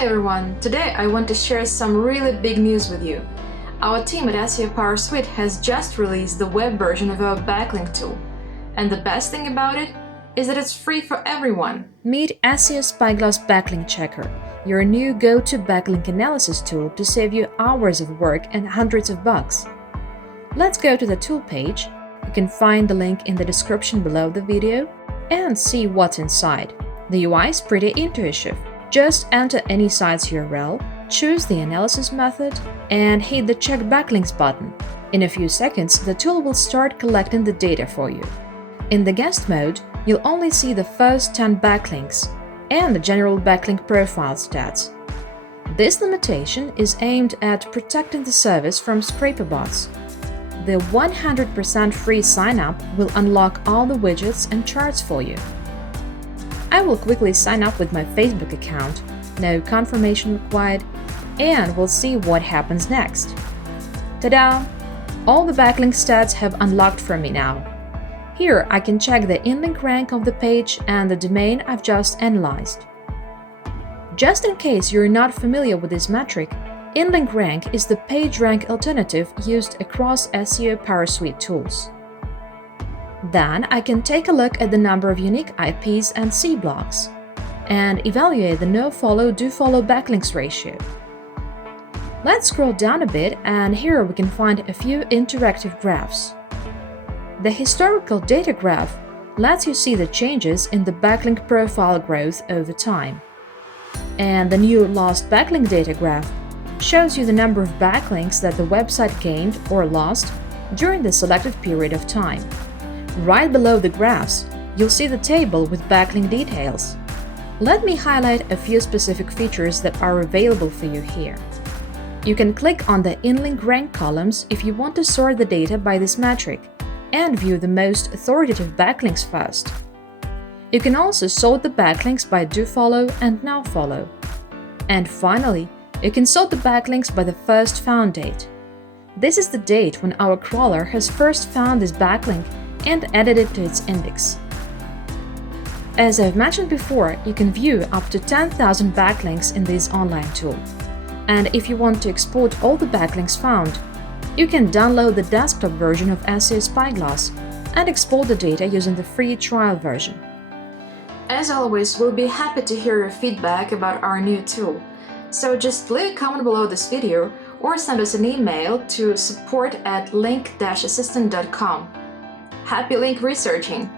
Hi everyone! Today I want to share some really big news with you. Our team at SEO PowerSuite has just released the web version of our backlink tool. And the best thing about it is that it's free for everyone. Meet SEO Spyglass Backlink Checker, your new go-to backlink analysis tool to save you hours of work and hundreds of bucks. Let's go to the tool page. You can find the link in the description below the video and see what's inside. The UI is pretty intuitive. Just enter any site's URL, choose the analysis method, and hit the Check Backlinks button. In a few seconds, the tool will start collecting the data for you. In the guest mode, you'll only see the first 10 backlinks and the general backlink profile stats. This limitation is aimed at protecting the service from scraper bots. The 100% free sign-up will unlock all the widgets and charts for you. I will quickly sign up with my Facebook account, no confirmation required, and we'll see what happens next. Ta-da! All the backlink stats have unlocked for me now. Here I can check the InLink Rank of the page and the domain I've just analyzed. Just in case you're not familiar with this metric, InLink Rank is the PageRank alternative used across SEO PowerSuite tools. Then I can take a look at the number of unique IPs and C blocks, and evaluate the nofollow dofollow backlinks ratio. Let's scroll down a bit, and here we can find a few interactive graphs. The historical data graph lets you see the changes in the backlink profile growth over time. And the new lost backlink data graph shows you the number of backlinks that the website gained or lost during the selected period of time. Right below the graphs, you'll see the table with backlink details. Let me highlight a few specific features that are available for you here. You can click on the InLink Rank columns if you want to sort the data by this metric and view the most authoritative backlinks first. You can also sort the backlinks by dofollow and nofollow. And finally, you can sort the backlinks by the first found date. This is the date when our crawler has first found this backlink and added it to its index. As I've mentioned before, you can view up to 10,000 backlinks in this online tool. And if you want to export all the backlinks found, you can download the desktop version of SEO Spyglass and export the data using the free trial version. As always, we'll be happy to hear your feedback about our new tool. So just leave a comment below this video or send us an email to support@link-assistant.com. Happy link researching!